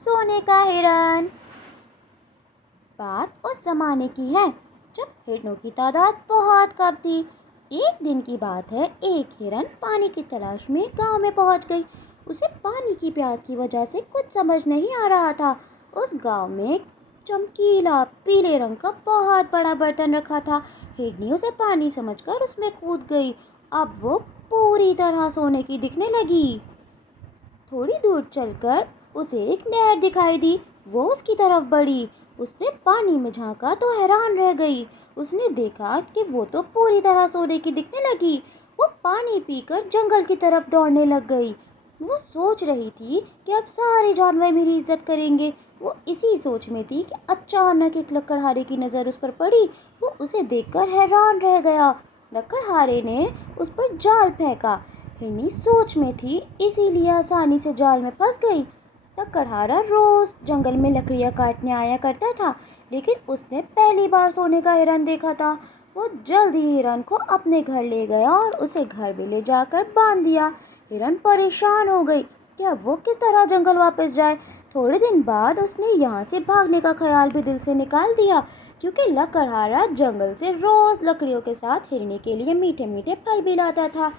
सोने का हिरन। बात उस जमाने की है जब हिरणों की तादाद बहुत कम थी। एक दिन की बात है, एक हिरन पानी की तलाश में गांव में पहुंच गई। उसे पानी की प्यास की वजह से कुछ समझ नहीं आ रहा था। उस गांव में एक चमकीला पीले रंग का बहुत बड़ा बर्तन रखा था। हिरनी उसे पानी समझकर उसमें कूद गई। अब वो पूरी तरह सोने की दिखने लगी। थोड़ी दूर चलकर उसे एक नहर दिखाई दी। वो उसकी तरफ बढ़ी। उसने पानी में झांका तो हैरान रह गई। उसने देखा कि वो तो पूरी तरह सोने की दिखने लगी। वो पानी पीकर जंगल की तरफ दौड़ने लग गई। वो सोच रही थी कि अब सारे जानवर मेरी इज्जत करेंगे। वो इसी सोच में थी कि अचानक एक लकड़हारे की नज़र उस पर पड़ी। वो उसे देखकर हैरान रह गया। लकड़हारे ने उस पर जाल फेंका। हिरनी सोच में थी, इसीलिए आसानी से जाल में फंस गई। लकड़हारा रोज जंगल में लकड़ियां काटने आया करता था, लेकिन उसने पहली बार सोने का हिरन देखा था। वो जल्द ही हिरन को अपने घर ले गया और उसे घर में ले जाकर बांध दिया। हिरन परेशान हो गई कि अब वो किस तरह जंगल वापस जाए। थोड़े दिन बाद उसने यहाँ से भागने का ख्याल भी दिल से निकाल दिया, क्योंकि लकड़हारा जंगल से रोज लकड़ियों के साथ हिरनी के लिए मीठे मीठे फल भी लाता था।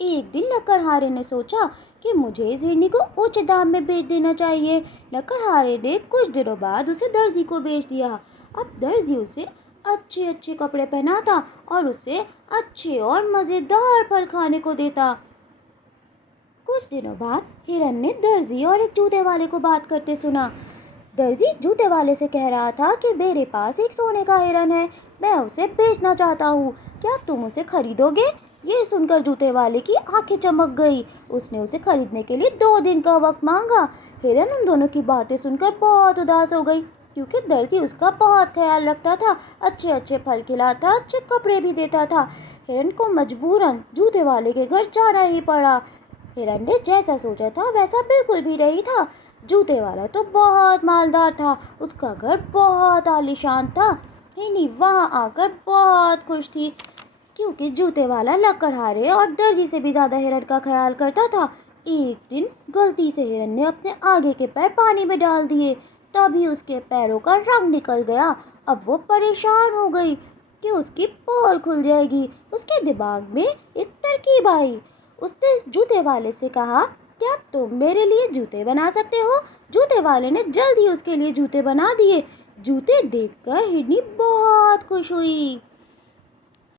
एक दिन लकड़हारे ने सोचा कि मुझे इस हिरनी को उच्च दाम में बेच देना चाहिए। लकड़हारे ने कुछ दिनों बाद उसे दर्जी को बेच दिया। अब दर्जी उसे अच्छे अच्छे कपड़े पहनाता और उसे अच्छे और मज़ेदार फल खाने को देता। कुछ दिनों बाद हिरन ने दर्जी और एक जूते वाले को बात करते सुना। दर्जी जूते वाले से कह रहा था कि मेरे पास एक सोने का हिरन है, मैं उसे बेचना चाहता हूँ, क्या तुम उसे खरीदोगे? ये सुनकर जूते वाले की आंखें चमक गई। उसने उसे खरीदने के लिए 2 दिन का वक्त मांगा। हिरन उन दोनों की बातें सुनकर बहुत उदास हो गई, क्योंकि दर्जी उसका बहुत ख्याल रखता था, अच्छे अच्छे फल खिलाता, अच्छे कपड़े भी देता था। हिरन को मजबूरन जूते वाले के घर जाना ही पड़ा। हिरन ने जैसा सोचा था वैसा बिल्कुल भी नहीं था। जूते वाला तो बहुत मालदार था, उसका घर बहुत आलीशान था। हिरनी वहाँ आकर बहुत खुश थी, क्योंकि जूते वाला लकड़हारे और दर्जी से भी ज़्यादा हिरन का ख्याल करता था। एक दिन गलती से हिरन ने अपने आगे के पैर पानी में डाल दिए, तभी उसके पैरों का रंग निकल गया। अब वो परेशान हो गई कि उसकी पोल खुल जाएगी। उसके दिमाग में एक तरकीब आई। उसने जूते वाले से कहा, क्या तुम मेरे लिए जूते बना सकते हो? जूते वाले ने जल्द ही उसके लिए जूते बना दिए। जूते देखकर हिरनी बहुत खुश हुई।